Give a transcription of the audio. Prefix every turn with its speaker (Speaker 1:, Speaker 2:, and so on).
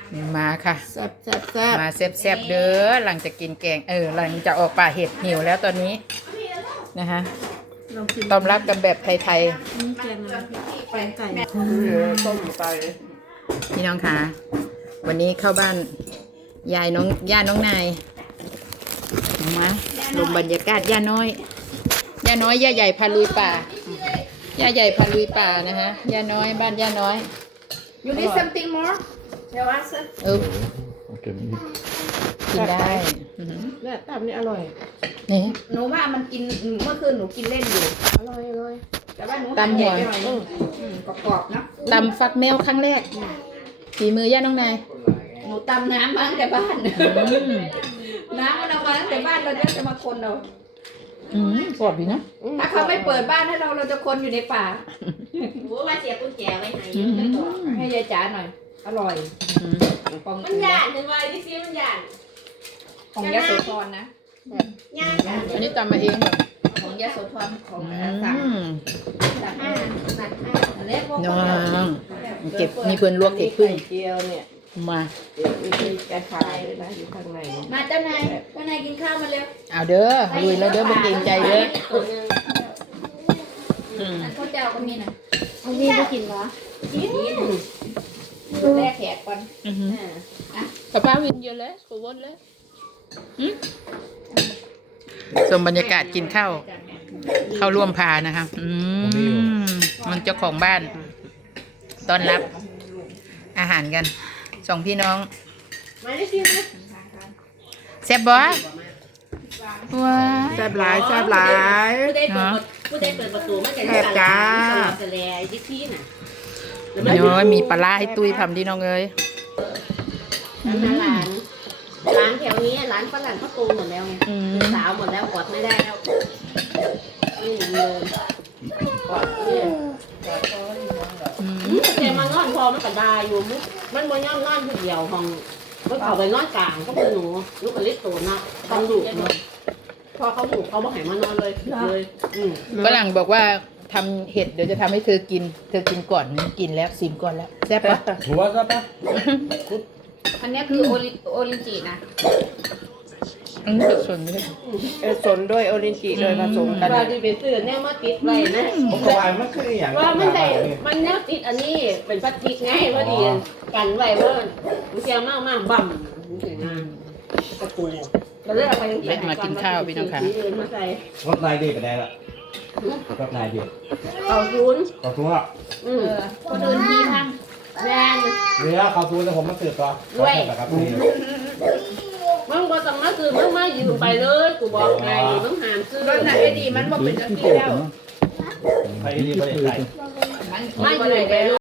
Speaker 1: มาค่ะ
Speaker 2: แซ่บแซ่บแซ่บ
Speaker 1: มาแซ่บๆเด้อหลังจากกินแกงหลังจากออกป่าเห็ดหิวแล้วตอนนี้นะคะต้อนรับกันแบบไทย
Speaker 2: นี่แกงอะไรแกงไก่
Speaker 3: ต้มไก่
Speaker 1: ๆพี่น้องค่ะวันนี้เข้าบ้านย่าน้องนายมาลงบรรยากาศย่าน้อยย่าใหญ่พาลุยป่าย่าใหญ่พาลุยป่านะคะย่าน้อยบ้านย่าน้อย
Speaker 2: You need something more เดี๋ยวว่าสิ
Speaker 1: กินได้
Speaker 2: เนี่ยตับนี่อร่อย
Speaker 1: นี่
Speaker 2: หนูว่ามันกินเมื่อคืนหนูกินเล่นอยู่อร่อยแต่ว่าหนู
Speaker 1: ตำหัว
Speaker 2: กรอบๆนะ
Speaker 1: ตำฟักแมวครั้งแรกฝีมือย่าน้องนาย
Speaker 2: หนูตำน้ำมาตั้งแต่บ้าน
Speaker 1: อืม
Speaker 2: น้ำมันเอามาตั้งแต่บ้านเราจะมาคนเรา
Speaker 1: กรอบดีนะ
Speaker 2: ถ้าเขาไม่เปิดบ้านให้เราจะคนอยู่ในป่า
Speaker 4: หัวมาเสียกุญแจไว้ไหน
Speaker 2: ให้ยายจ๋าหน่อย อร่อยของ
Speaker 4: มันหยาดเป็นไว้ที่ซีมันหยาด
Speaker 2: ของยาโสธรนะ
Speaker 4: หยาด
Speaker 1: อันนี้ตำมาเองแบบ
Speaker 2: ของยาโสธรของ
Speaker 1: อื
Speaker 2: สั่ง
Speaker 1: ม
Speaker 2: จากห้า
Speaker 4: หนัก
Speaker 2: อันนี้พวก
Speaker 1: น้องเก็บมีเพื่อนลวกเก็บพึ่ง
Speaker 3: เจียวเนี่ย
Speaker 1: มา
Speaker 3: วิธีการขายเลยนะอยู่ข้างใน
Speaker 2: มาเจ้านายกินข้าวมาเร็ว
Speaker 1: เอาเด้อลุยแล้วเด้อบ่เกรงใจเด้ออืม
Speaker 2: อันข้าวเจ้าก็มีนะ
Speaker 4: เอานี่ไปกินเหรอกิน
Speaker 2: แรกแขกก่อน
Speaker 1: กับป้าวินเยอะเลยขวนเลยชมบรรยากาศกินข้าวเข้าร่วมพานะคะมันเจ้าของบ้านต้อนรับอาหารกันสองพี่น้อง
Speaker 4: มาได้ซินะ
Speaker 1: แซ่บบ่ว้า
Speaker 3: แซ่บหลายแซ่บหลาย
Speaker 4: ผู้ได้เปิดประตูมันจะ
Speaker 3: แซ่บจ้า
Speaker 4: จะแลยิ่ที่น่ะ
Speaker 1: น้อยมีปลาร้าให้ตุ้ยทำที่น้องเอ้ย
Speaker 4: ร้านแถวนี้ร้านฝรั่งเขาโกงหมดแล้วไงสาวหมดแล้วกดไม่ได้แล้วนี่เลยแต่มานอนพอมันกระดาอยู่มันบ่ย่อนผู้เดียวของมันเอาไปนอนกลางก็เป็นหนูลูกกระลิบตัวนะต้องดุพอเขาบุกเขาบอกให้มานอนเลย
Speaker 1: ฝรั่งบอกว่าทำเห็ดเดี๋ยวจะทำให้เธอกินก่อนกินแล้วซิมก่อนแล้วแซ่บปะ
Speaker 3: หัวก็ปะ
Speaker 2: อันนี้คือโอรินจินะ
Speaker 1: อันนี้ส่วนนี้
Speaker 3: สนด้วยโอรินจิโดยผสมกัน
Speaker 4: ว่าที่ไปซื้อเนี่ยมาติดไว้นะ
Speaker 3: ผมก็ว่ามันคืออย่าง
Speaker 4: ว่ามันได้มันแนวติดอันนี้เป็นพลาสติกไงพอดีกันไว้ว่ามันเสียมากบ่มกระตูเราเลือกไป
Speaker 1: มากินข้าวพี่น้องค่ะ
Speaker 4: มาใส่
Speaker 3: รถนายดีไปได้ละรถนายดี
Speaker 4: เอาศูนย์
Speaker 3: ขอตัว
Speaker 2: คนอื่นทีพัง
Speaker 4: แรง
Speaker 3: เรือขอตัวแต่ผมมาสืบต่อครับ
Speaker 4: มึงบอกต้องมาซื้อมึงมายืมไปเลยกูบอกไงมึงหามซื้อ
Speaker 2: รถไหนได้ดีมันบอกเป็นจังซี่แล้ว
Speaker 3: ไปดีไปไหน
Speaker 2: มัน
Speaker 4: มายืมไปเลย